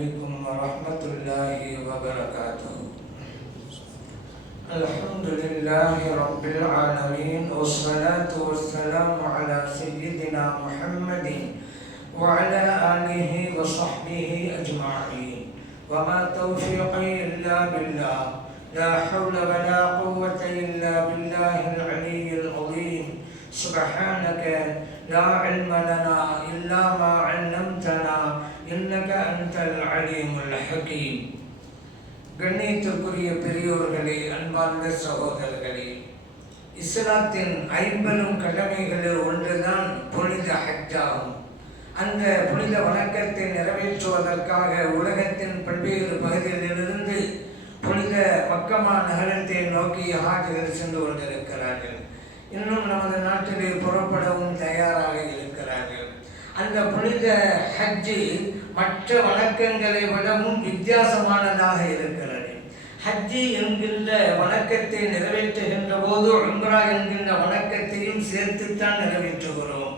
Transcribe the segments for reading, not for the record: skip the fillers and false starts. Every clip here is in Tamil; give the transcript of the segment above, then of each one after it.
عليكم ورحمة الله وبركاته. الحمد لله رب العالمين والصلاة والسلام على سيدنا محمد وعلى آله وصحبه أجمعين وما توفيقي إلا بالله لا حول ولا قوة إلا بالله العلي العظيم سبحانك لا علم لنا إلا ما علمتنا إنك أنت العليم الحكيم. கண்ணியத்திற்குரிய பெரியோர்களே, அன்பார்ந்த சகோதரர்களே, இஸ்லாத்தின் 50 கடமைகளில் ஒன்றுதான் புனித ஹஜ்ஜாகும். அந்த புனித வணக்கத்தை நிறைவேற்றுவதற்காக உலகத்தின் பல்வேறு பகுதிகளிலிருந்து புனித மக்கமா நகரத்தை நோக்கி ஹாஜிகள் சென்று கொண்டிருக்கிறார்கள். இன்னும் நமது நாட்டிலே புறப்படவும் தயாராக இருக்கிறார்கள். அந்த புனித ஹஜ்ஜு மற்ற வணக்கங்களை விடவும் வித்தியாசமானதாக இருக்கிறது. ஹஜ்ஜி என்கின்ற வணக்கத்தை நிறைவேற்றுகின்ற போது உம்ரா என்கின்ற வணக்கத்தையும் சேர்த்துத்தான் நிறைவேற்றுகிறோம்.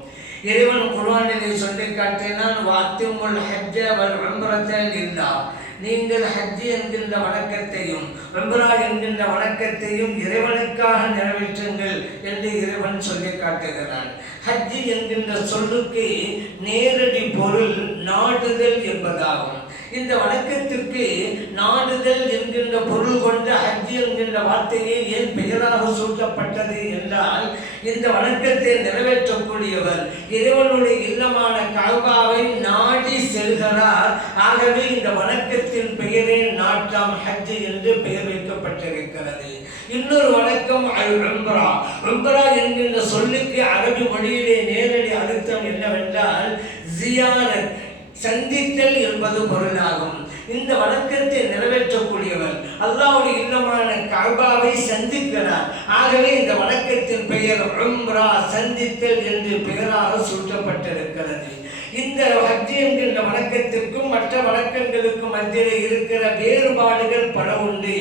இறைவன் குர்ஆனிலே சொல்லி காட்டினான், வஅத்திமுல் ஹஜ்ஜ வல் உம்ரத லில்லாஹ். நீங்கள் ஹஜ்ஜி என்கின்ற வணக்கத்தையும் உம்ரா என்கின்ற வணக்கத்தையும் இறைவனுக்காக நிறைவேற்றுங்கள் என்று இறைவன் சொல்லி காட்டுகிறான். ஹஜ்ஜி என்கின்ற சொல்லுக்கு நேரடி பொருள் நாடுதல் என்பதாகும். இந்த வணக்கத்திற்கு நாடுதல் என்கின்ற பொருள் கொண்ட ஹஜ்ஜி என்கின்ற வார்த்தையை ஏன் பெயராக சூட்டப்பட்டது என்றால், இந்த வணக்கத்தை நிறைவேற்றக்கூடியவர் இறைவனுடைய இல்லமான கஅபாவை நாடி செல்கிறார். ஆகவே இந்த வணக்கத்தின் பெயரே நாட்டாம் ஹஜ்ஜி என்று பெயர் வைக்கப்பட்டிருக்கிறது. இன்னொரு வணக்கம் அல் உம்ரா. உம்ரா என்கின்ற சொல்லுக்கு அரபி மொழியிலே நேரடி அர்த்தம் என்னவென்றால் ஜியாரத், சந்தித்தல் என்பது பொருளாகும். இந்த வணக்கத்தை நிறைவேற்றக்கூடியவர் அல்லாஹ்வுடைய இல்லமான கஅபாவை சந்திக்கிறார். ஆகவே இந்த வணக்கத்தின் பெயர் உம்ரா, சந்தித்தல் என்று பெயராக சூட்டப்பட்டிருக்கிறது. இந்த ஹஜ் என்கின்ற வணக்கத்திற்கும் மற்ற வணக்கங்களுக்கும் மத்தியில் இருக்கிற வேறுபாடுகள் பல உண்டு.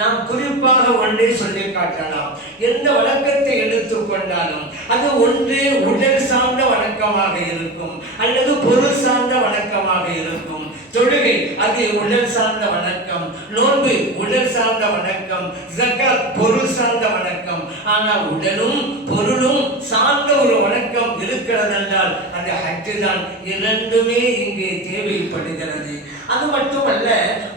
நாம் குறிப்பாக ஒன்றை சொல்லி காட்டலாம். எந்த வணக்கத்தை எடுத்துக்கொண்டாலும் அது ஒன்று உடல் சார்ந்த வணக்கமாக இருக்கும் அல்லது பொருள் சார்ந்த வணக்கமாக இருக்கும். தொழுகை அது உடல் சார்ந்த வணக்கம், நோன்பு உடல் சார்ந்த வணக்கம், ஜகாத் பொருள் சார்ந்த வணக்கம். ஆனால் உடலும் பொருளும் சார்ந்த ஒரு வணக்கம் இருக்கிறது என்றால் அது ஹஜ் தான். இரண்டுமே இங்கே தேவைப்படுகிறது. அது மட்டுமல்ல,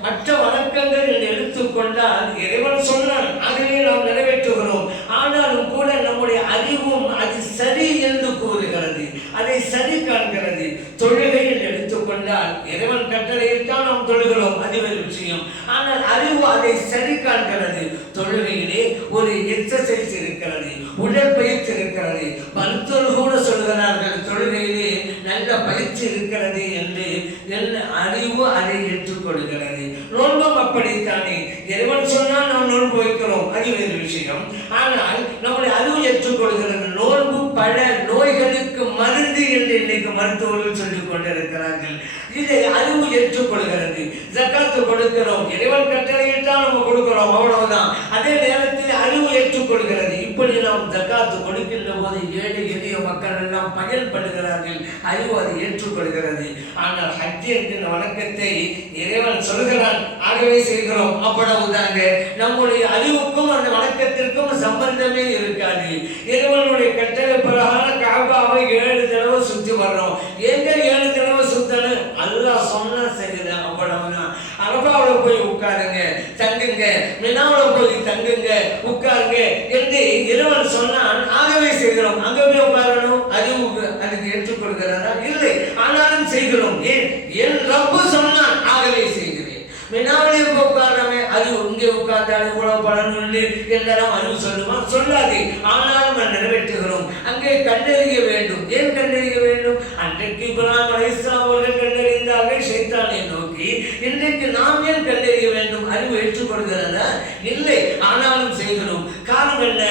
மற்ற வணக்கங்கள் என்று எடுத்துக்கொண்டால் இறைவன் சொன்னான், ஆகவே நாம் நிறைவேற்றுகிறோம். ஆனாலும் கூட நம்முடைய அறிவும் அது சரி என்று கூறுகிறது, அதை சரி காண்கிறது. தொழுகை என்று எடுத்துக்கொண்டால் இறைவன் கட்டளையில்தான் நாம் தொழுகிறோம், அது ஒரு விஷயம். ஆனால் அறிவு அதை சரி காண்கிறது. தொழுகையிலே ஒரு எக்ஸசைஸ் இருக்கிறது, உடற்பயிற்சி இருக்கிறது. மருத்துவர்கள் கூட சொல்கிறார்கள் தொழுகையிலே நல்ல பயிற்சி இருக்கிறது என்று. அறிவு அதை ஏற்றுக்கொள்கிறது. நோன்பும் அப்படித்தானே. இறைவன் சொன்னால் நாம் நோன்பு வைக்கிறோம், அது வேறு விஷயம். ஆனால் நம்முடைய அறிவு ஏற்றுக்கொள்கிறது. நோன்பு பல நோய்களுக்கு மருந்து என்று இன்னைக்கு மருத்துவர்கள் சொல்லிக் கொண்டிருக்கிறார்கள். இதை அறிவு ஏற்றுக்கொள்கிறது. ஜகாத்து கொடுக்கிறோம், இறைவன் கட்டளையிட்டால் நம்ம கொடுக்கிறோம், அவ்வளவுதான். அதே நேரத்தில் அறிவு ஏற்றுக்கொள்கிறது. இப்படி நாம் ஜகாத்து கொடுக்கின்ற போது ஏழை எளிய மக்கள் எல்லாம் பயன்படுகிறார்கள். அறிவு அதை ஏற்றுக்கொள்கிறது. ஆனால் ஹஜ் என்கிற வணக்கத்தை இறைவன் சொல்கிறான், ஆகவே செய்கிறோம், அவ்வளவுதாங்க. நம்முடைய அறிவுக்கும் அந்த வணக்கத்திற்கும் சம்பந்தமே இருக்காது. இறைவனுடைய கட்டளை பிரகாரம் கஅபாவை 7 தடவை சுற்றி வர்றோம். எங்க 7 தடவை சுத்தணும்? அல்லாஹ் சொன்னா செய்யுது, அவ்வளவுதான். அரபாவில் போய் உட்காருங்க, தங்குங்க, மினாவில் போய் தங்குங்க, உட்காருங்க என்று இறைவன் சொன்னான். ஆகவே செய்கிறோம். அங்க போய் உட்காரணும், அறிவு அதுக்கு ஏற்றுக்கொள்கிறதா? இல்லை, ஆனாலும் செய்கிறோம். ஏன்? என் ரப்பு சொன்னான், ஆகவே செய்கிறேன். மினாவிலே உட்காரமே, அது இங்கே உட்கார்ந்தாலும் இவ்வளவு பலன் உண்டு என்றெல்லாம் அறிவு சொல்லுமா? சொல்லாது. ஆனாலும் நிறைவேற்றுகிறோம். அங்கே கண்டறிய வேண்டும். ஏன் கண்டறிய வேண்டும்? அன்றைக்கு இப்ராஹிம் அலைஹிஸ்ஸலாம் அவர்கள் கண்டறிந்தார்கள் ஷைத்தானை நோக்கி. இன்றைக்கு நாம் ஏன் கண்டறிய வேண்டும்? அறிவு ஏற்றுக்கொள்கிறதா? இல்லை, ஆனாலும் செய்கிறோம். காரணம் என்ன?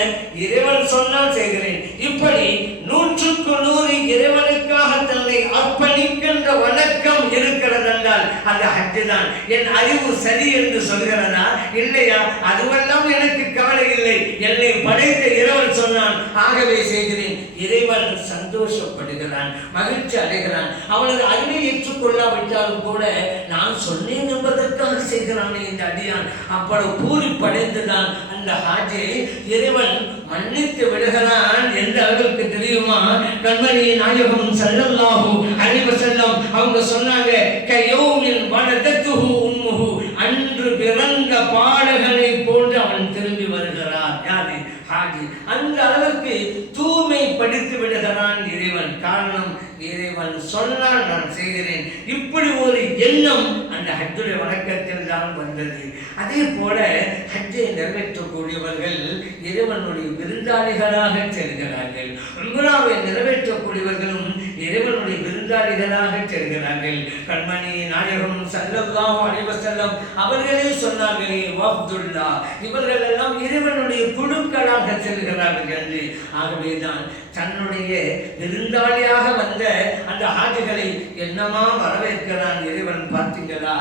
இறைவன் சொன்னால் செய்கிறேன். இப்படி 100க்கு 100 இறைவனுக்காக தன்னை அர்ப்பணிக்கின்ற வணக்கம் இருக்கிறது என்றால் அந்த ஹஜ் தான். என் அறிவு சரி என்று சொல்கிறதா இல்லையா, அதுவெல்லாம் எனக்கு கவலை இல்லை. என்னை படைத்த இறைவன் சொன்னான், ஆகவே செய்கிறேன். இறைவன் சந்தோஷப்படுகிறான், மகிழ்ச்சி அடைகிறான். அவனது அறிவை ஏற்றுக்கொள்ளாவிட்டாலும் கூட நான் சொன்னேன் என்பதற்காக செய்கிறான் இந்த அடியான். அவ்வளவு பூரிப்படைந்துதான் அந்த ஹாஜை இறைவன் மன்னித்து விடுகிறான் என்று அவர்களுக்கு தெரியுமா? கண்மணி நாயகம் ஸல்லல்லாஹு அலைஹி வஸல்லம் அவங்க சொன்னாங்க, கயௌமின் வலதத்துஹு உம்முஹு, அன்று பிறந்த பாலகனை போன்று அவன் திரும்பி வருகிறான். யாரு? ஹாஜி. அந்த அளவுக்கு தூய்மைப்படுத்தி விடுகிறான் இறைவன். காரணம், இறைவன் சொன்னால் நான் செய்கிறேன். இப்படி ஒரு எண்ணம் அந்த ஹஜ்ஜுடைய வணக்கத்தில் தான் வந்தது. அதே போல ஹஜ்ஜை நிறைவேற்றக்கூடியவர்கள் இறைவனுடைய விருந்தாளிகளாக செல்கிறார்கள். உம்ராவை நிறைவேற்றக்கூடியவர்களும் இறைவனுடைய விருந்தாளிகளாக செல்கிறார்கள். கண்மணி நாயகம் ஸல்லல்லாஹு அலைஹி வஸல்லம் அவர்களே சொன்னார்களே, வஃதுல்லா, இவர்கள் எல்லாம் இறைவனுடைய குழுக்களாக செல்கிறார்கள் என்று. ஆகவேதான் தன்னுடைய விருந்தாளியாக வந்த அந்த ஹாஜிகளை என்னமா வரவேற்கிறான் இறைவன் பார்த்தீங்களா?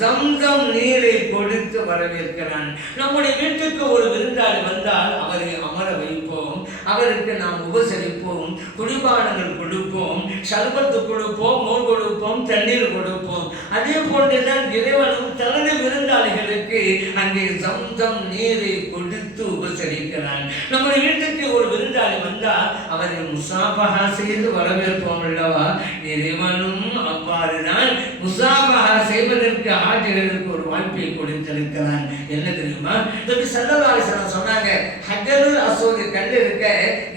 ஜம்சம் நீரை கொடுத்து வரவேற்கிறான். நம்முடைய வீட்டுக்கு ஒரு விருந்தாளி வந்தால் அவரை அமர வைப்போம், அவருக்கு நாம் உபசரிப்போம், குடிபானங்கள் கொடுப்போம், சர்பத்து கொடுப்போம், மோர் கொடுப்போம், தண்ணீர் கொடுப்போம். அதே போன்றுதான் இறைவனும் தனது விருந்தாளிகளுக்கு அங்கே ஜம்சம் நீரை கொடுத்து உபசரிக்கிறான். நம்முடைய வீட்டுக்கு ஒரு விருந்தாளி வந்தால் அவரை முசாபஹா செய்து வரவேற்போம் அல்லவா? இறைவனும் அவ்வாறுதான் முசாபஹா செய்வதற்கு ஹாஜிகளுக்கு ஒரு வாய்ப்பை கொடுத்திருக்கிறான். என்ன தெரியுமா? நபி ஸல்லல்லாஹு அலைஹி வஸல்லம் சொன்னாங்க, ஹஜ்ருல் அஸ்வத் கல் இருக்க,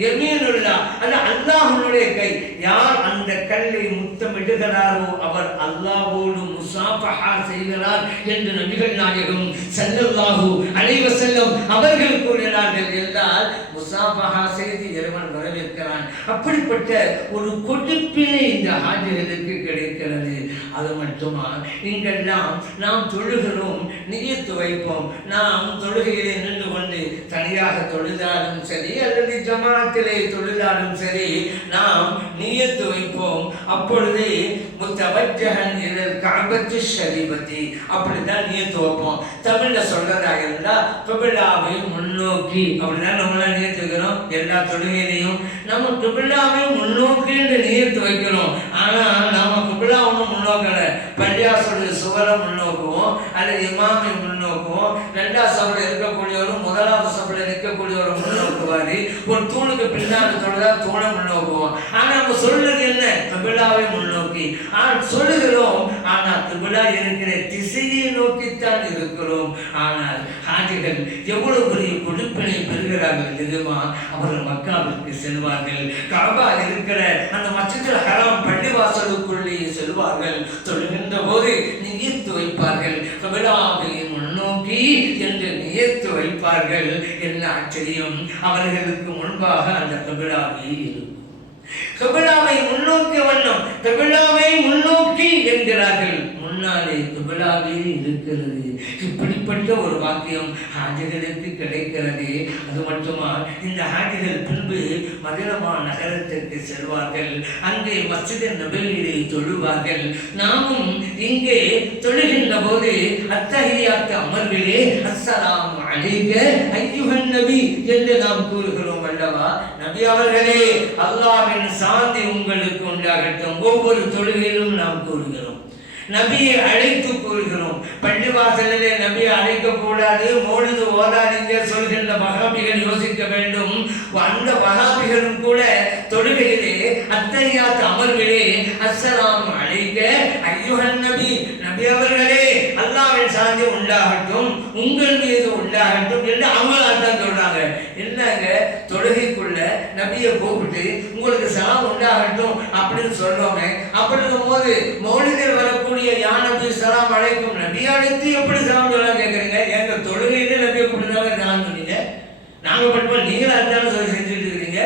யமீனுல்லாஹ், அது அல்லாஹ்வுடைய கை. யார் அந்த கல்லை முத்தமிடுகிறாரோ அவர் அல்லாஹ்வோடு முசாபஹா செய்கிறார் என்று நபிகள் நாயகம் ஸல்லல்லாஹு அலைஹி வஸல்லம் அவர்கள் கூறினார்கள். என்றால் முசாபஹா செய்து இறைவன் வரவேற்கிறான். அப்படிப்பட்ட ஒரு கொடுப்பினை இந்த ஹாஜிகளுக்கு கிடைக்கிறது. அது மட்டுமா, இங்கெல்லாம் நாம் தொழுகிறோம், நியத்து வைப்போம். நாம் தொழுகையிலே நின்று கொண்டு தனியாக தொழுதாலும் சரி அல்லது ஜமாத்திலே தொழுதாலும் சரி நாம் நியத்து வைப்போம். அப்பொழுது முத்தவஜ்ஜஹன் இலல் கஅபத்தி ஷரீபத்தி, அப்படிதான் நியத்து வைப்போம். தமிழ்ல சொல்றதா இருந்தா கிபிலாவை முன்னோக்கி, அப்படிதான் நம்மளாம் நியத்து வைக்கிறோம். எல்லா தொழுகையிலையும் நம்ம கிபிலாவை முன்னோக்கி என்று நியத்து வைக்கிறோம். ஆனா நாம கிபிலா ஒன்றும் முன்னோக்கல. பள்ளியாசுடைய சுவரை முன்னோக்குவோம் அல்லது இமாமை முன்னோக்குவோம். ரெண்டாவது சபையில் இருக்கக்கூடியவரும் முதலாவது சபையில் இருக்கக்கூடியவரும் முன்னோக்குவாரு. ஒரு தூணுக்கு பின்னால் தொழுதா தூணை முன்னோக்குவோம். ஆனா நம்ம சொல்றது என்ன? கிபிலாவை முன்னோக்கி சொல்லுகிறோம். ஆனால் கிபிலா இருக்கிற திசையை நோக்கித்தான் இருக்கிறோம். ஆனால் ஹாஜிகள் எவ்வளவு பெரிய கொடுப்பினை பெறுகிறார்கள் தெரியுமா? அவர்கள் மக்காவிற்கு செல்வார்கள். கஅபா இருக்கிற அந்த மஸ்ஜிதுல் ஹராம் பள்ளிவாசலுக்குள்ளே செல்வார்கள். தொழுகின்ற போது நியத்து வைப்பார்கள், கிபிலாவை முன்னோக்கி என்று நியத்து வைப்பார்கள். என்ன ஆச்சரியம்! அவர்களுக்கு முன்பாக அந்த கிபிலாவே இருக்கும். கிபிலாவை முன்னோக்கி வண்ணம் கிபிலாவை முன்னோக்கி என்கிறார்கள். முன்னாலே கிபிலாவே இருக்கிறது. இப்படிப்பட்ட ஒரு வாக்கியம் ஹாஜிகளுக்கு கிடைக்கிறது. அது மட்டுமா, இந்த ஹாஜிகள் பின்பு மதீனா நகரத்திற்கு செல்வார்கள். அங்கே மஸ்ஜித் நபவியிலே தொழுவார்கள். நாமும் இங்கே தொழுகின்ற போது அத்தஹியாத் அமர்விலே அஸ்ஸலாமு அலைக அய்யுஹன் நபி என்று நாம் கூறுகிறோம் அல்லவா? நபி அவர்களே, அல்லாஹ்வின் சாந்தி உங்களுக்கு உண்டாகட்டும். ஒவ்வொரு தொழுகையிலும் நாம் கூறுகிறோம், நபியை அழைத்து கூறுகிறோம். பள்ளிவாசலிலே நபியை அழைக்க கூடாது, மௌலிது ஓதாதீங்க சொல்கின்ற வஹாபிகள் யோசிக்க வேண்டும். அந்த வஹாபிகளும் கூட தொழுகையிலே அத்தஹியாத் அமர்விலே அஸ்ஸலாமு அலைக அய்யுஹன் நபி, நபி அவர்களே அல்லாஹ்வின் சாந்தி உண்டாகட்டும், உங்கள் மீது உண்டாகட்டும் என்று அவங்களாத்தான் சொல்றாங்க. என்னங்க, தொழுகைக்குள்ள நபியை கூப்பிட்டு உங்களுக்கு சலாம் உண்டாகட்டும் அப்படின்னு சொல்றோமே. அப்படி இருக்கும் போது மௌலிதில் வரக்கூடிய யா நபி சலாம் அலைக்கும், நபி அழைத்து எப்படி சலாம் சொல்ல கேட்குறீங்க? எங்க தொழுகையிலே நபியை கூப்பிட்டுதாங்க சலாம் சொன்னீங்க. நாங்க பண்ணுவோம், நீங்களா இருந்தாலும் சொல்லி செஞ்சுட்டு இருக்கிறீங்க.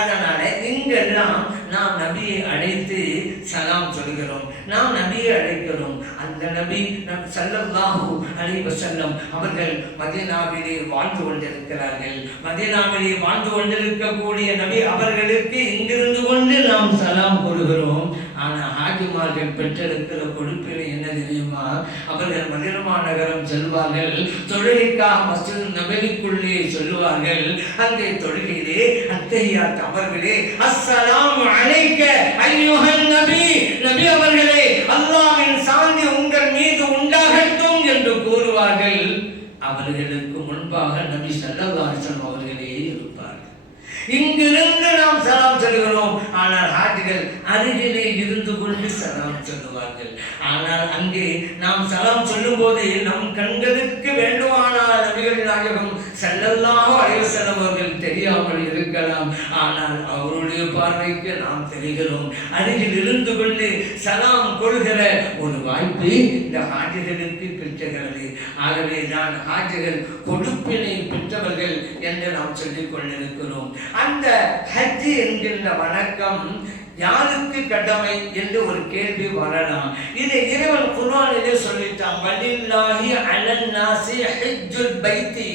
அதனால இங்கெல்லாம் நாம் நபியை அழைத்து சலாம் சொல்கிறோம், நாம் நபியை அழைக்கிறோம். அந்த நபி ஸல்லல்லாஹு அலைஹி வஸல்லம் அவர்கள் மதீனாவிலே வாழ்ந்து கொண்டிருக்கிறார்கள். மதீனாவிலே வாழ்ந்து கொண்டிருக்கக்கூடிய நபி அவர்களுக்கு இங்கிருந்து கொண்டு நாம் சலாம் கூறுகிறோம். ஆனால் ஹாஜிமார்கள் பெற்றிருக்கிற கொடுப்பினை என்ன தெரியுமா? தெரியுமா? அவர்கள் மதீனா நகரம் செல்வார்கள், தொழுகைக்காக மஸ்ஜித் நபவிக்குள்ளே சொல்லுவார்கள். அங்கே தொழுகையிலே அத்தஹியாத் அமர்விலே அஸ்ஸலாமு அலைக்க அய்யுஹன் நபி, நபி அவர்களே அல்லாஹ்வின் சாந்தி உங்கள் மீது உண்டாகட்டும் என்று கூறுவார்கள். அவர்களுக்கு முன்பாக நபி ஸல்லல்லாஹு அலைஹி வஸல்லம் அவர்களே இருப்பார்கள். இங்கிருந்து நாம் சலாம் சொல்கிறோம், ஆனால் ஹாஜிகள் அருகிலே இருந்து கொண்டு சலாம் சொல்லுவார்கள். ஆனால் அங்கே நாம் சலாம் சொல்லும் போது நம் கண்களுக்கு வேண்டுமானால் நபிகள் நாயகம் ஸல்லல்லாஹு அலைஹி வஸல்லம் அவர்கள் தெரியாமல் இருக்கலாம், ஆனால் அவருடைய பார்வைக்கு நாம் தெரிகிறோம். அருகில் இருந்து கொண்டு சலாம் கொள்கிற ஒரு வாய்ப்பு இந்த ஹாஜிகளுக்கு பெற்றுகிறது. ஆகவே நான் ஹாஜிகள் கொடுப்பினை பெற்றவர்கள் என்று நாம் சொல்லிக் கொண்டிருக்கிறோம். அந்த ஹஜ் என்கின்ற வணக்கம் யாருக்கு கடமை என்று ஒரு கேள்வி வரலாம். இதை இறைவன் குர்ஆனிலே சொல்லிட்டான். வலில்லாஹி அலன் நாஸி ஹஜ்ஜுல் பைத்தி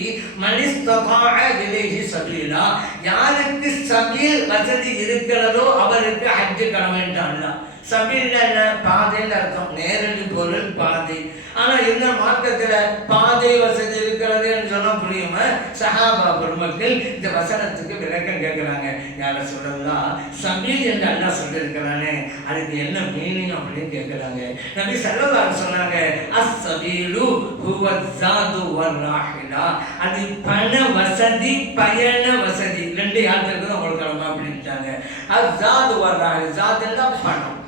மன் இஸ்ததாஅ இலைஹி சபீலா. யாருக்கு சபீல் வசதி இருக்கிறதோ அவருக்கு ஹஜ் கடமைன்றான். சபீல் என்ன? பாதைன்னு அர்த்தம், நேரடி பொருள் பாதை. ஆனா இந்த மார்க்கத்தில் பாதை வசதி இருக்கிறது என்று சொன்னா புரியுமா? சஹாபா பெருமக்கள் இந்த வசனத்துக்கு விளக்கம் கேட்கிறாங்க. யார சொல்லலாம் சபீல் என்று அல்லாஹ் சொல்லியிருக்கிறானே, அதுக்கு என்ன மீனிங் அப்படின்னு கேட்கிறாங்க. நபி ஸல்லல்லாஹு அலைஹி சொன்னாங்க, அஸ்ஸபீலு ஹுவ ஸாது வர்ராஹிலா. அது பண வசதி, பயண வசதி, ரெண்டு யாத்திரைக்கு உங்களுக்கு கடமை அப்படின்ட்டாங்க. அஸ்ஸாது வர்ராஹிலா, ஸாதுன்னா பணம்,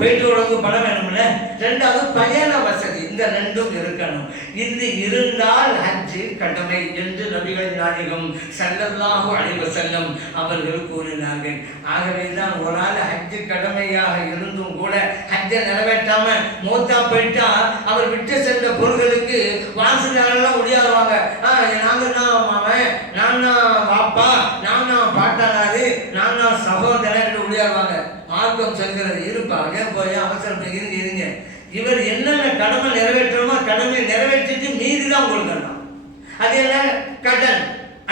பெட்ரோலுக்கு பணம் வேணும்ல. ரெண்டாவது பயண வசதி, இந்த ரெண்டும் இருக்கணும். இது இருந்தால் ஹஜ் கடமை என்று நபிகள் நாயகம் ஸல்லல்லாஹு அலைஹி வஸல்லம் அவர்கள் கூறினார்கள். ஆகவே தான் ஒரு ஆள் ஹஜ் கடமையாக இருந்தும் கூட ஹஜ்ஜை நிறைவேற்றாம மூத்தா போயிட்டா அவர் விட்டு சென்ற பொருள்களுக்கு வாசலாளெல்லாம் ஒடியாடுவாங்க. நாங்க தான் மாமன், நான் தான் பாப்பா, நான் தான் பாட்டானாரு, நான் தான் சகோதரன் என்று ஒடியாடுவாங்க. மார்க்கம் சொல்கிறது இருப்பாங்க போய் அவசரம் இருங்க. இவர் என்னென்ன கடமை நிறைவேற்றணுமோ கடமை நிறைவேற்றிட்டு மீதி தான் கொடுக்கணும். அது என்ன? கடன்.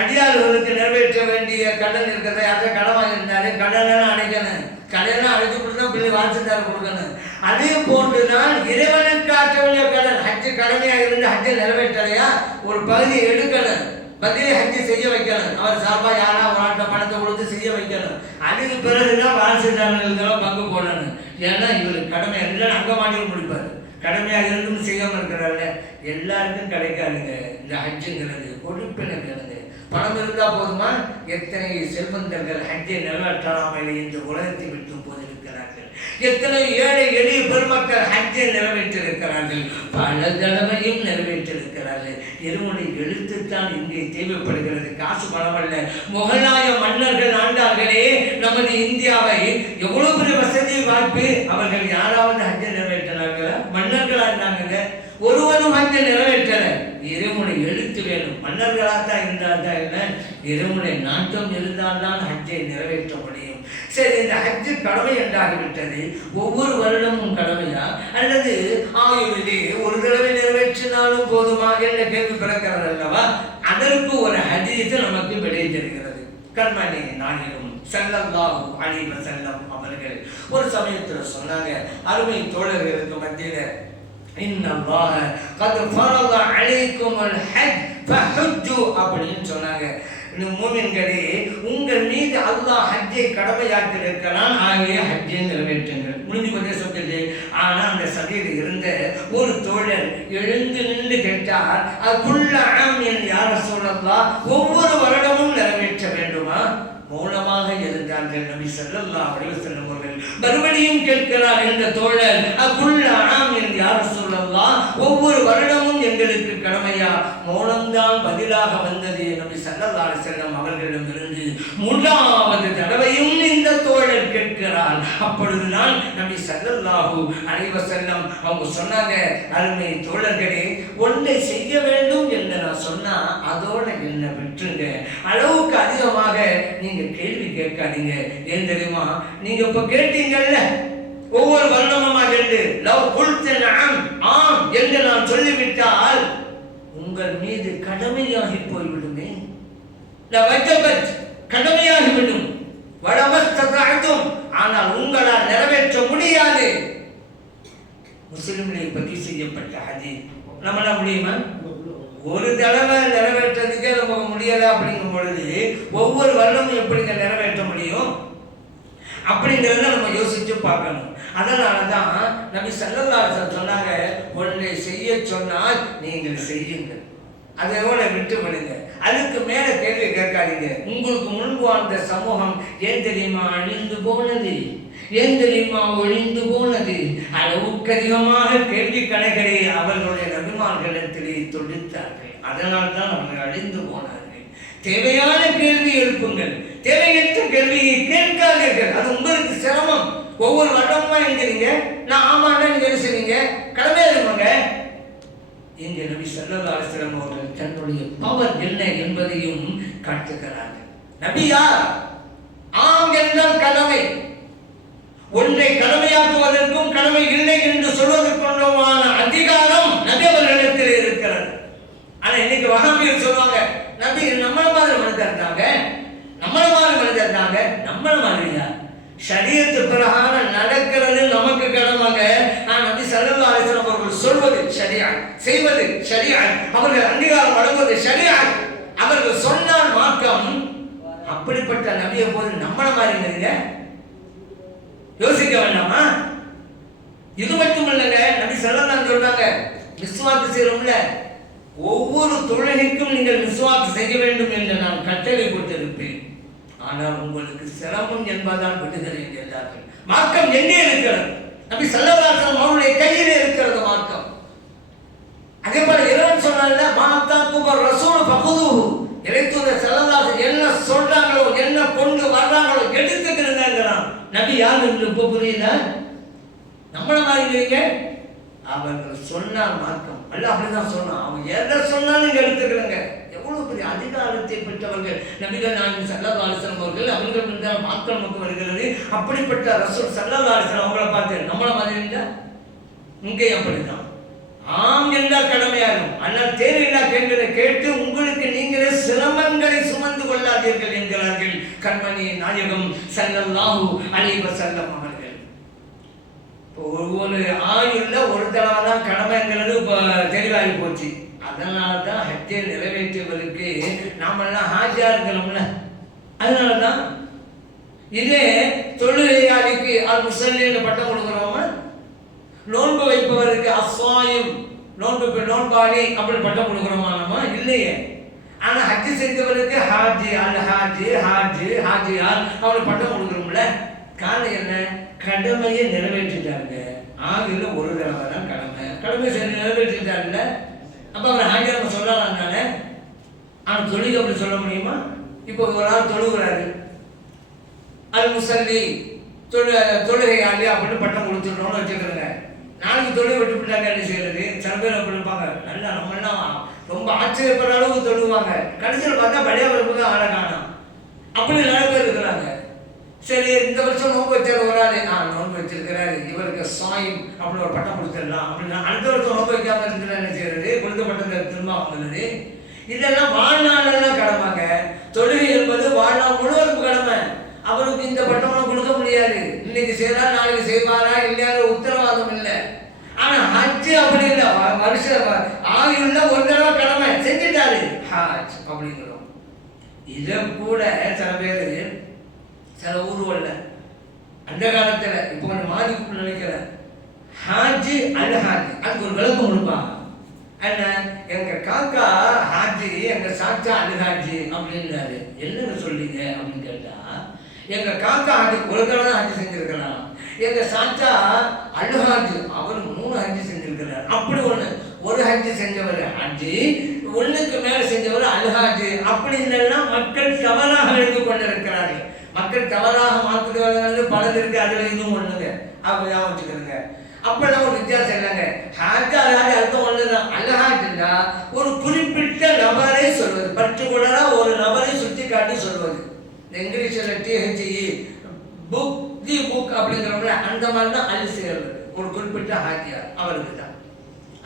அடியார்களுக்கு நிறைவேற்ற வேண்டிய கடன் இருக்கிறத யார்கிட்ட கடன் வாங்கியிருந்தாரு, கடனெல்லாம் அடைக்கணும். கடனெல்லாம் அடைச்சு கொடுத்தா பிள்ளை வாட்சித்தார் கொடுக்கணும். அதே போன்றுதான் இறைவனுக்கு ஆற்ற வேண்டிய கடன். ஹஜ்ஜு கடமையாக இருந்து ஹஜ்ஜை நிறைவேற்றலையா ஒரு பகுதியை எடுக்கணும், பதிலே ஹஜ்ஜு செய்ய வைக்கணும். அவர் சார்பா யாரா ஒரு ஆட்ட பணத்தை கொடுத்து செய்ய வைக்கணும். அதுக்கு பிறகுதான் வாரசுதாரர்களுக்கெல்லாம் பங்கு போடணும். ஏன்னா இவருக்கு கடமை எல்லாம் அங்க மாட்டி முடிப்பாரு. கடமையாக இருந்தும் செய்யாமல் இருக்கிறாரு. எல்லாருக்கும் கிடைக்காதுங்க இந்த ஹஜ்ஜுங்கிறது, கொடுப்பினங்கிறது. பணம் இருந்தா போதுமா? எத்தனை செல்வந்தர்கள் ஹஜ்ஜை நிறைவேற்றாமல் இந்த உலகத்தை விட்டு போதிருக்கிறார்கள். எத்தனை ஏழை எளிய பெருமக்கள் ஹஜ்ஜை நிறைவேற்றிருக்கிறார்கள், பல தடவையும் நிறைவேற்றிருக்கிறார்கள். இருமுறை எழுத்துத்தான் இங்கே தேவைப்படுகிறது, காசு பணம் அல்ல. முகலாய மன்னர்கள் ஆண்டார்களே நமது இந்தியாவை, எவ்வளவு பெரிய வசதி வாய்ப்பு. அவர்கள் யாராவது ஹஜ்ஜை நிறைவேற்றினார்களா? மன்னர்களா இருந்தாங்க, ஒருவரும் ஹஜ்ஜை நிறைவேற்றல. இருமுறை எழுத்து வேணும். மன்னர்களாத்தான் இருந்தால்தான் என்ன, இருமுறை நாட்டம் இருந்தால்தான் ஹஜ்ஜை நிறைவேற்ற முடியும். சரி, இந்த ஹஜ்ஜு கடமை என்றாகிவிட்டது. ஒவ்வொரு வருடமும் கடமையா அல்லது ஆயுளிலே ஒரு தடவை நிறைவேற்றினாலும் போதுமா என்ற கேள்வி பிறக்கிறது அல்லவா? அதற்கு ஒரு ஹதீஸ் நமக்கு விடை தெரிகிறது. கண்மணி நாயகம் ஸல்லல்லாஹு அலைஹி வஸல்லம் அவர்கள் ஒரு சமயத்தில் சொன்னாங்க, அருமை தோழர்களுக்கு மத்தியில, இன்னல்லாஹ கத் ஃபரத அலைக்குமுல் ஹஜ் ஃபஹஜ்ஜு அப்படின்னு சொன்னாங்க. மூமின்களே, உங்கள் மீது அல்லாஹ் ஹஜ்ஜை கடமையாக்கி இருக்கிறான், ஆகிய ஹஜ்ஜை நிறைவேற்றுங்கள். முடிஞ்சு கொஞ்ச சொல்லிட்டு, ஆனா அந்த சபையில் இருந்த ஒரு தோழர் எழுந்து நின்று கேட்டார், அதுக்குள்ள ஆமீன் யா ரசூலல்லாஹ், ஒவ்வொரு வருடமும் நிறைவேற்ற வேண்டுமா? மௌனமாக இருந்தார்கள் நபி ஸல்லல்லாஹு அலைஹி வஸல்லம் அவர்கள். மறுபடியும் கேட்கிறார் இந்த தோழர், அகுல்ல ஆமீன் யா ரசூலல்லாஹ், ஒவ்வொரு வருடமும் எங்களுக்கு கடமையா? மௌனம்தான் பதிலாக வந்தது நபி ஸல்லல்லாஹு அலைஹி வஸல்லம் அவர்களிடமிருந்து. மூன்றாவது தடவையும் இந்த தோழர் கேட்கிறார். அப்பொழுதுதான் நபி ஸல்லல்லாஹு அலைஹி வஸல்லம் அவங்க சொன்னாங்க, அருமை தோழர்களே, ஒன்றை செய்ய வேண்டும் என்று நான் சொன்னா அதோட என்ன விட்டுருங்க. அளவுக்கு அதிகமாக நீங்க கேள்வி கேட்காதீங்க. ஏன் தெரியுமா? நீங்க இப்ப கேட்டீங்கல்ல, ஒவ்வொரு வருடமும் கேட்டு லவ் குல்த நஅம், ஆம் என்று நான் சொல்லிவிட்டால் உங்கள் மீது கடமையாகி போய்விடுமே. லவஜபத், கடமையாகிவிடும். வலமஸ்ததஅதும், ஆனால் உங்களால் நிறைவேற்ற முடியாது. முஸ்லிம்களை பற்றி செய்யப்பட்ட ஹதீஸ். நம்மளால முடியுமா? ஒரு தடவை நிறைவேற்றதுக்கே நம்ம முடியலை அப்படிங்கும் பொழுது ஒவ்வொரு வருடமும் எப்படிங்க நிறைவேற்ற முடியும் அப்படிங்கிறத நம்ம யோசிச்சு பார்க்கணும். அதனால தான் நபி ஸல்லல்லாஹு அலைஹி வஸல்லம் சொன்னாங்க, ஒன்றை செய்ய சொன்னால் நீங்கள் செய்யுங்கள், அதோட விட்டு விடுங்க, அதுக்கு மேல கேள்வி கேட்காதீங்க. உங்களுக்கு முன்பு வாழ்ந்த சமூகம் ஏன் தெரியுமா அழிந்து போனது, ஏன் தெரியுமா ஒழிந்து போனது? அளவுக்கு அதிகமாக கேள்வி கணைகளை அவர்களுடைய நபிமார்களிடத்திலே தொடுத்தார்கள். அதனால் தான் அவர்கள் அழிந்து போனார்கள். தேவையான கேள்வி எழுப்புங்கள், தேவையற்ற கேள்வியை கேட்காதீர்கள். அது உங்களுக்கு சிரமம். ஒவ்வொரு வருடமா என்கிறீங்க, நான் ஆமாண்ணா நீங்க என்ன செய்வீங்க, கடமையா இருப்பாங்க. இங்கே நபி ஸல்லல்லாஹு அலைஹி வஸல்லம் அவர்கள் தன்னுடைய பவர் என்ன என்பதையும் காட்டுகிறார்கள். நபியா ஆம் என்றால் கடமை, ஒன்றை கடமையாக்குவதற்கும் கடமை இல்லை என்று சொல்வதற்குமான அதிகாரம் நபி அவர்களிடத்தில் இருக்கிறது. ஆனா இன்னைக்கு வஹாபியர் சொல்லுவாங்க, நபி நம்மள மாதிரி மனிதர் தாங்க, நம்மள மாதிரியா ஷரியத்து பிரகாரம் நடக்கிறது நமக்கு கடமைங்க. நான் நபி ஸல்லல்லாஹு அலைஹி வஸல்லம் அவர்கள் சொல்வது ஷரியா, செய்வது ஷரியா, அவர்கள் அங்கீகாரம் வழங்குவது ஷரியா, அவர்கள் சொன்னால் மார்க்கம். அப்படிப்பட்ட நபியை போது நம்மள மாதிரிங்க யோசிக்க வேண்டாமா? இது மட்டும் இல்லைங்க, நபி ஸல்லல்லாஹு சொல்றாங்க, மிஸ்வாக் செய்யறோம்ல, ஒவ்வொரு தொழுகைக்கும் நீங்கள் மிஸ்வாக் செய்ய வேண்டும் என்று நான் கட்டளை போட்டிருப்பேன், ஆனால் உங்களுக்கு சிரமம் என்பதால் விடுகிறேன் என்றார்கள். மார்க்கம் எங்கே இருக்கிறது? நபி ஸல்லல்லாஹு அலைஹி வஸல்லம் அவருடைய கையிலே இருக்கிறது மார்க்கம். அதே போல இறைவன் சொன்னார்ல, மாத்தாக்கும் ரசூல் ஃபகுதுஹு, இறைத்தூதர் ஸல்லல்லாஹு அலைஹி வஸல்லம் என்ன சொல்றாங்களோ, என்ன கொண்டு வர்றாங்களோ எடுத்துக்கிறேங்கிறான். நபி யார் என்று இப்போ புரியல? நம்மள மாதிரி அவர்கள் சொன்னால் மார்க்கம் அல்ல, அப்படிதான் சொன்னான். அவங்க எதை சொன்னாலும் நீங்க எடுத்துக்கிறங்க. எவ்வளவு பெரிய அதிகாரத்தை பெற்றவர்கள் நபிகள் நாயகம் ஸல்லல்லாஹு அலைஹி வஸல்லம் அவர்கள். அவர்கள் இருந்தால் மார்க்கம் நமக்கு வருகிறது. அப்படிப்பட்ட ரசூல் ஸல்லல்லாஹு அலைஹி வஸல்லம் அவங்கள பார்த்து நம்மள மாதிரி இருந்தா இங்கே அப்படிதான். ஆம் என்றால் கடமையாகும், ஆனால் தேவையில்லா கேள்விகளை கேட்டு உங்களுக்கு நீங்களே சிரமங்களை சுமந்து கொள்ளாதீர்கள் என்கிறார்கள் கண்மணி நாயகம் ஸல்லல்லாஹு அலைஹி வஸல்லம் அவர்கள். ஒவ்வொரு ஆயுள்ல ஒரு தடவை தான் கடமைங்கிறது இப்போ தெளிவாகி போச்சு. அதனால தான் ஹஜ்ஜை நிறைவேற்றுவதற்கு நாமெல்லாம் ஹாஜியா இருக்கிறோம்ல. அதனால தான் இதே தொழுகையாளிக்கு அல் முஸல்லின்னு பட்டம் கொடுக்குறோமா, நோன்பு வைப்பவருக்கு அஸ்வாயிம் நோன்பாளி அப்படி பட்டம் கொடுக்குறோமா? நம்ம இல்லையே. ஆனா ஹஜ்ஜு செஞ்சவருக்கு ஹாஜி அல் ஹாஜி ஹாஜி ஹாஜியார் அவனுக்கு பட்டம் கொடுக்குறோம்ல. காரணம் என்ன? கடமையை நிறைவேற்றிட்டாங்க. ஆகில ஒரு தடவை தான் கடமை நிறைவேற்றிட்டாங்கல்ல. அப்ப அவர் ஹாஜியார் சொல்லலாம் தானே. ஆனா தொழுகை அப்படி சொல்ல முடியுமா? இப்போ ஒரு ஆள் தொழுகிறாரு, அல் முஸல்லி தொழுகையாளி அப்படின்னு பட்டம் கொடுத்துட்டோம்னு வச்சுக்கிறேங்க. நாளைக்கு தொழுகை விட்டுவிட்டாங்க, என்ன செய்யறது? சில பேர் அப்படி இருப்பாங்க, நல்லா நம்மளாம் ரொம்ப ஆச்சரியப்படுற அளவுக்கு தொழுவாங்க, கடைசியில் பார்த்தா பழைய வரப்பு தான் ஆளை காணும். அப்படி நிறைய பேர் இருக்கிறாங்க. சரி, இந்த வருஷம் நோன்பு வச்சாரு ஒரு ஆள், நோன்பு வச்சிருக்கிறாரு, இவருக்கு சாயும் அப்படி ஒரு பட்டம் கொடுத்துடலாம் அப்படின்னா அடுத்த வருஷம் நோன்பு வைக்காம இருக்கிற என்ன செய்யறது? கொடுத்த பட்டத்தை திரும்ப வாங்குறது. இதெல்லாம் வாழ்நாளெல்லாம் கடமைங்க. தொழுகை என்பது வாழ்நாள் முழுவதும் கடமை. அவருக்கு இந்த பட்டம்லாம் கொடுக்க முடியாது. இன்னைக்கு செய்யறா நாளைக்கு செய்வாரா இல்லையாத உத்தரவாதம் இல்லை. ஆனா ஹஜ் அப்படி இல்லை, வருஷம் ஆயுள்ள ஒரு தடவை கடமை செஞ்சுட்டாரு ஹஜ் அப்படிங்கிறோம். இதை கூட சில பேர் சில ஊர்வல்ல அந்த காலத்துல இப்போ கொஞ்சம் மாறிக்கு நினைக்கிறேன், ஹாஜி அல் ஹாஜி அதுக்கு ஒரு விளக்கம் கொடுப்பாங்க. என்ன, எங்க காக்கா ஹாஜி, எங்க சாச்சா அல் ஹாஜி அப்படின்னாரு. என்னங்க சொல்றீங்க அப்படின்னு கேட்டா, எங்க காக்கா ஹாஜி ஒரு தடவை தான் ஹஜ் செஞ்சிருக்கலாம், எங்க சாச்சா அல் ஹாஜி அவர் 3 ஹஜ் செஞ்சிருக்கிறார். அப்படி ஒரு ஹஜ் செஞ்சவர் ஹாஜி, ஒண்ணுக்கு மேல செஞ்சவர் அல் ஹாஜி அப்படி இல்லைன்னா மக்கள் தவறாக எழுதி கொண்டிருக்கிறார்கள். மக்கள் தவறாக மாற்றுகிறது பலது இருக்கு, அதுல இதுவும் ஒண்ணுங்க. அப்ப ஞாபகம் வச்சுக்கிறேங்க. அப்பெல்லாம் ஒரு வித்தியாசம் இல்லைங்க. ஹாஜ் அல்ஹாஜ் அர்த்தம் ஒண்ணுதான். அல்ஹாஜ்னா ஒரு குறிப்பிட்ட நபரை சொல்வது, பர்டிகுலரா ஒரு நபரை சுட்டி காட்டி சொல்வது. இங்கிலீஷ்ல டிஹெச்இ புக் தி புக் அப்படிங்கிறவங்கள அந்த மாதிரி தான் அல் செய்யறது. ஒரு குறிப்பிட்ட ஹாஜியார் அவருக்கு தான்.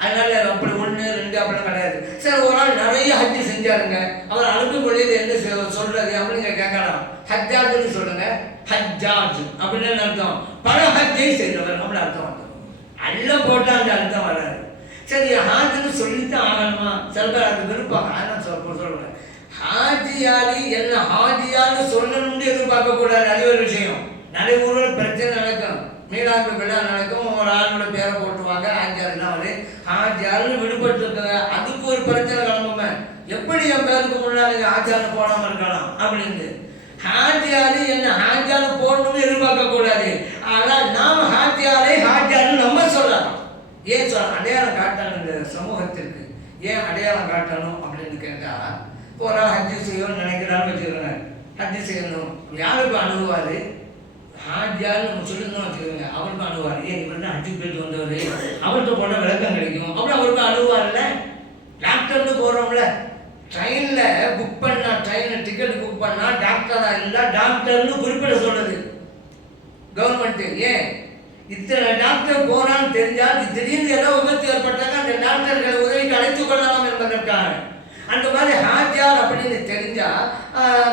அதனால அப்படி 1 2 அப்படிலாம் கிடையாது. சரி, ஒரு ஆள் நிறைய ஹஜ்ஜி செஞ்சாருங்க, அவர் அனுப்பும் பொழுது என்ன சொல்றது அப்படின்னு கேட்கலாம். ஹஜ்ஜாஜ்னு சொல்லுங்க, ஹஜ்ஜாஜ் அப்படின்னு அர்த்தம். பல ஹஜ்ஜை செய்தவர் அப்படி அர்த்தம் வந்துடும். அல்ல போட்டா அந்த அர்த்தம் வராது. சரி ஹாஜின்னு சொல்லித்தான் ஆகணுமா? சில பேர் அது விருப்பாங்க. நான் சொல்றேன், ஹாஜியாலி என்ன ஹாஜியான்னு சொல்லணும்னு எதிர்பார்க்க கூடாது. அது ஒரு விஷயம். நிறைய ஊரில் பிரச்சனை நடக்கும், மீனாண்டு விழா நடக்கும், ஒரு ஆளோட பேரை போட்டுவாங்க, ஹாஜியாருன்னா வந்து ஹாஜியாருன்னு விடுபட்டு இருக்காங்க. அதுக்கு ஒரு பிரச்சனை கிளம்புமே, எப்படி என் பேருக்கு முன்னாடி ஹாஜியாரு போடாமல் இருக்கலாம் அப்படின்னு. ஹாஜியாரு என்ன ஹாஜியாரு போடணும்னு எதிர்பார்க்க கூடாது. ஆனால் நாம் ஹாஜியாருன்னு நம்ம சொல்லலாம். ஏன் சொல்லலாம்? அடையாளம் காட்டணும் இந்த சமூகத்திற்கு. ஏன் அடையாளம் காட்டணும் அப்படின்னு கேட்டால், ஒரு ஹஜ்ஜு செய்யணும்னு நினைக்கிறான்னு வச்சுக்கோங்க, ஹஜ்ஜு செய்யணும், யாருக்கு அணுகுவார்? ஹாஜியான்னு நம்ம சொல்லியிருந்தோம் வச்சுக்கோங்க, அவருக்கும் அணுகுவார். ஏன் இவர் தான் ஹஜ்ஜுக்கு போயிட்டு வந்தவர், அவர்கிட்ட போனால் விளக்கம் கிடைக்கும், அப்புறம் அவருக்கும் அணுகுவார்ல. டாக்டர்னு போகிறோம்ல, ட்ரெயினில் புக் பண்ணால், ட்ரெயினில் டிக்கெட் புக் பண்ணால் டாக்டராக இருந்தால் டாக்டர்னு குறிப்பிட சொல்லுது கவர்மெண்ட்டு. ஏன் இத்தனை டாக்டர் போறான்னு தெரிஞ்சால் திடீர்னு ஏதோ விபத்து ஏற்பட்டாங்க அந்த டாக்டர்களை உதவிக்கு அழைத்துக் கொள்ளலாம் என்பதற்காக. அந்த மாதிரி ஹாஜியார் அப்படின்னு தெரிஞ்சா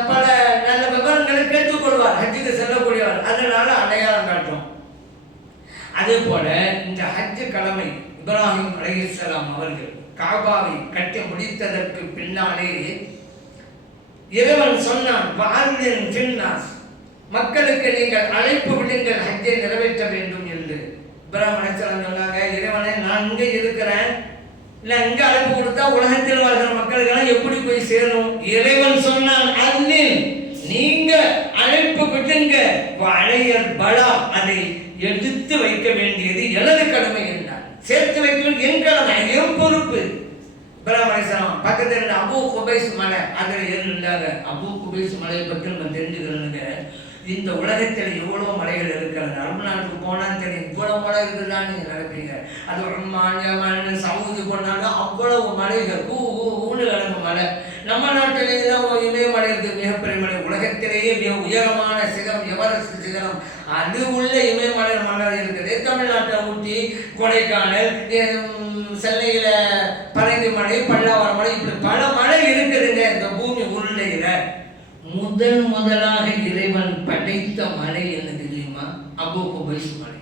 பல நல்ல விவரங்களை கேட்டுக்கொள்வார் ஹஜ்ஜுக்கு செல்லக்கூடியவர். அதனால அடையாளம் காட்டும். அதே போல இந்த ஹஜ்ஜு கடமை இப்ராஹிம் அலைஹிஸ்ஸலாம் அவர்கள் காபாவை கட்டி முடித்ததற்கு பின்னாலே இறைவன் சொன்னான், வஅذின் ஃபின்னாஸ், மக்களுக்கு நீங்கள் அழைப்பு விடுங்கள், ஹஜ்ஜை நிறைவேற்ற வேண்டும் என்று. இப்ராஹிம் அலைஹிஸ்ஸலாம் சொன்னாங்க, இறைவனே நான் இங்கே இருக்கிறேன், இல்லை இங்கே அழைப்பு கொடுத்தா உலகத்தில் வாழ்கிற மக்களுக்கெல்லாம் எப்படி போய் சேரும்? இறைவன் சொன்னான், அன்னின் நீங்க அழைப்பு விடுங்க, அழையல் பலா, அதை எடுத்து வைக்க வேண்டியது எனது கடமை என்றார். சேர்த்து வைக்க வேண்டிய என் கடமை, என் பொறுப்பு. இப்ராஹிம் அலைஹிஸ்ஸலாம் பக்கத்தில் இருந்த அபூ குபைஸ் மலை, அதில் இருந்தாங்க. அபூ குபைஸ் மலையை பற்றி நம்ம தெரிஞ்சுக்கிறோங்க. இந்த உலகத்தில் எவ்வளோ மலைகள் இருக்கிறது. அரபு நாட்டுக்கு போனால் தெரியும், இவ்வளோ மலை இருக்குதான்னு நீங்கள் நினைப்பீங்க. அது ஒமான், யமன், சவுதி போனாலும் அவ்வளவு மலைகள் ஊன்னு கிடக்கும் மலை. நம்ம நாட்டிலே தான் இமயமலை இருக்குது, மிகப்பெரிய மலை. உலகத்திலேயே மிக உயரமான சிகரம் எவரெஸ்ட் சிகரம், அது உள்ள இமயமலை மலை இருக்குது. தமிழ்நாட்டை ஊட்டி, கொடைக்கானல், சென்னையில் பரங்கி மலை, பல்லாவரம் மலை, இப்படி பல மலை இருக்குதுங்க இந்த பூமி உருளையில். முதலாக இறைவன் படைத்த மலை என்ன தெரியுமா? அபூ குபைஸ் மலை.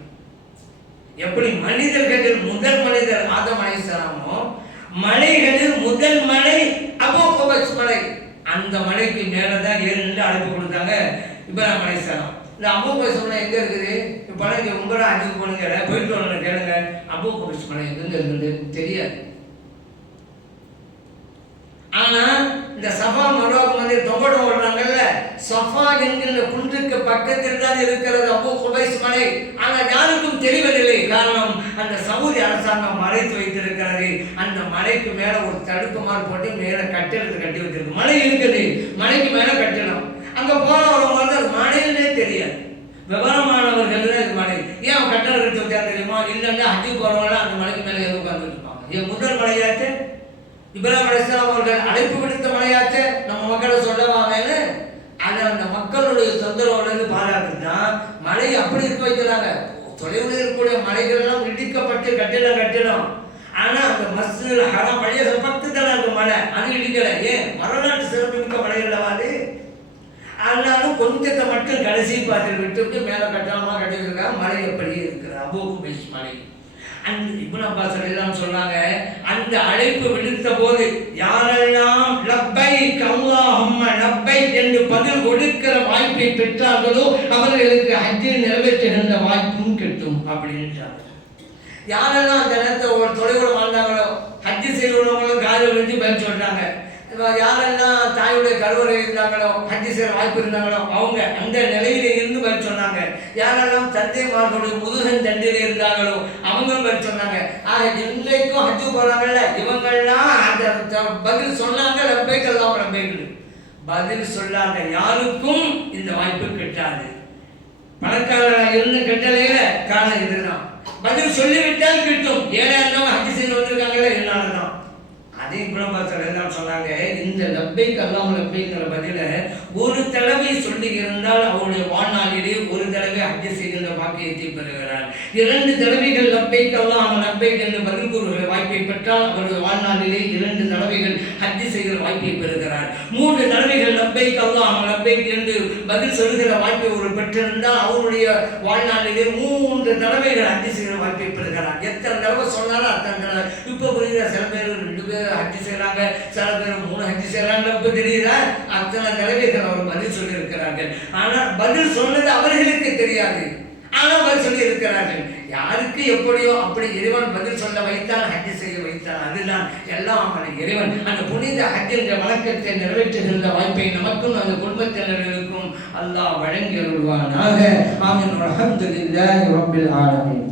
எப்படி மனிதர்களில் முதல் மனிதர் ஆதம் அலைஹிஸ்ஸலாமோ, மலைகளில் முதல் மலை அபூ குபைஸ் மலை. அந்த மலைக்கு மேலதான் ஏறிட்டு அழைப்பு கொடுத்தாங்க இப்ராஹிம் அலைஹிஸ்ஸலாம். இந்த அபூ குபைஸ் மலை எங்க இருக்குது? இப்ப இங்க உங்களோட அஜுக்கு போனுங்க, போயிட்டு வரணும் கேளுங்க, அபூ குபைஸ் மலை எங்க இருக்குது தெரியாது. ஆனா இந்த சஃபா மர்வாக்கு வந்து தொங்கோட ஓடுறாங்கல்ல, சஃபா என்கிற குன்றுக்கு பக்கத்தில் தான் இருக்கிறது அபூ குபைஸ் மலை. ஆனால் யாருக்கும் தெரிவதில்லை. காரணம், அந்த சவுதி அரசாங்கம் மறைத்து வைத்திருக்கிறது. அந்த மலைக்கு மேல ஒரு தடுப்பு மாறு போட்டு மேல கட்டிடத்தை கட்டி வச்சிருக்கு. மலை இருக்குது, மலைக்கு மேல கட்டிடம். அங்க போறவங்க வந்து அது மலையிலே தெரியாது. விவரமானவர்கள் இது மலை. ஏன் கட்டடம் கட்டி வச்சா தெரியுமா? இல்லைன்னா ஹஜ்ஜு போறவங்க அந்த மலைக்கு மேல எதுவும் உட்கார்ந்துட்டு இருப்பாங்க. என் முதல் மலையாச்சு இப்ராஹிம் அலைஹிஸ்ஸலாம் அவர்கள் அழைப்பு விடுத்த மலையாச்சு, நம்ம மக்களை சொல்லவாங்கன்னு. அதை அந்த மக்களுடைய தொந்தரவுலேருந்து பாராட்டுதான் மலை அப்படி இருக்க வைக்கிறாங்க. தொலைவில் இருக்கக்கூடிய மலைகள் எல்லாம் இடிக்கப்பட்டு கட்டிடம். ஆனா அந்த மஸ்ஜிதுல் ஹராம் பழைய பக்கத்துல இருக்க மலை அது இடிக்கல. ஏன்? வரலாற்று சிறப்புமிக்க மலை அல்லவாது. ஆனாலும் கொஞ்சத்தை மட்டும் கடைசி பாத்திரம் விட்டு மேல கட்டணமா கட்டிருக்காங்க. மலை எப்படி இருக்கிறது? அபூ குபைஸ் மலை. அந்த இப்னு அப்பாஸ் எல்லாம் சொன்னாங்க, அந்த அழைப்பு விடுத்த போது யாரெல்லாம் லப்பைக் அல்லாஹும்ம லப்பைக் என்று பதில் கொடுக்கிற வாய்ப்பை பெற்றார்களோ அவர்களுக்கு ஹஜ்ஜை நிறைவேற்றுகின்ற வாய்ப்பும் கிட்டும் அப்படின்றாங்க. யாரெல்லாம் அந்த நேரத்தை ஒரு தொலைவில் வாழ்ந்தாங்களோ, ஹஜ்ஜு செய்யறவங்களும் காரில் விழுந்து பதில் சொல்றாங்க. யாரெல்லாம் தாயுடைய கருவறை இருந்தாங்களோ, ஹஜ்ஜு செய்ய வாய்ப்பு இருந்தாங்களோ அவங்க அந்த நிலையில இருந்து பதில் சொன்னாங்க. யாரெல்லாம் தந்தைமார்களுடைய முதுகன் தண்டில இருந்தாங்களோ அவங்களும் பதில் சொன்னாங்க. ஆக இன்றைக்கும் ஹஜ்ஜு போறாங்கல்ல, இவங்கெல்லாம் அந்த பதில் சொன்னாங்க. லப்பைக் அல்லாஹும்ம லப்பைக். பதில் சொல்லாத யாருக்கும் இந்த வாய்ப்பு கிட்டாது. பணக்காரராக இருந்து கிட்டலையில காரணம் இதுதான். பதில் சொல்லிவிட்டால் கிட்டும். ஏழை இருந்தவங்க ஹஜ்ஜு செய்ய வந்திருக்காங்கல்ல, என்னாலதான். அதே குலபாசர் எல்லாம் சொன்னாங்க, இந்த லப்பைக் அல்லாஹும்ம லப்பைக்ங்கிற பதில ஒரு தடவை சொல்லி இருந்தால் அவருடைய வாழ்நாளிலே ஒரு தடவை ஹஜ்ஜை ஹஜ் செய்கின்ற பாக்கியத்தை பெறுகிறார். 2 தடவைகள் லப்பைக் அல்லாஹும்ம லப்பைக் என்று பதில் கூறுகிற வாய்ப்பை பெற்றால் அவரது வாழ்நாளிலே 2 தடவைகள் ஹஜ் செய்கிற வாய்ப்பை பெறுகிறார். 3 தடவைகள் லப்பைக் அல்லாஹும்ம லப்பைக் என்று பதில் சொல்கிற வாய்ப்பை ஒரு பெற்றிருந்தால் அவருடைய வாழ்நாளிலே 3 தடவைகள் ஹஜ் செய்கிற வாய்ப்பை பெறுகிறார். எத்தனை தடவை சொன்னாலும் அத்தனை தடவை. இப்போ புரியுதா? சில பேர் 2 பேர் ஹஜ் செய்கிறாங்க, சில பேர் 3 ஹஜ் செய்கிறாங்க. இப்போ தெரியுதா? அத்தனை தடவைகள் அவர் பதில் சொல்லி இருக்கிறார்கள். ஆனால் பதில் சொன்னது அவர்களுக்கு தெரியாது. ஆனால் பதில் சொல்லி இருக்கிறார்கள். யாருக்கு எப்படியோ அப்படி இறைவன் பதில் சொல்ல வைத்தான், ஹஜ் செய்ய வைத்தான். அதுதான் எல்லாம் இறைவன் அந்த புனித ஹஜ் என்ற வணக்கத்தை நிறைவேற்றுகின்ற வாய்ப்பை நமக்கும் அந்த குடும்பத்தினர்களுக்கும் அல்லாஹ் வழங்கி வருவானாக. ஆமீன். அல்ஹம்துலில்லாஹி ரப்பில் ஆலமீன்.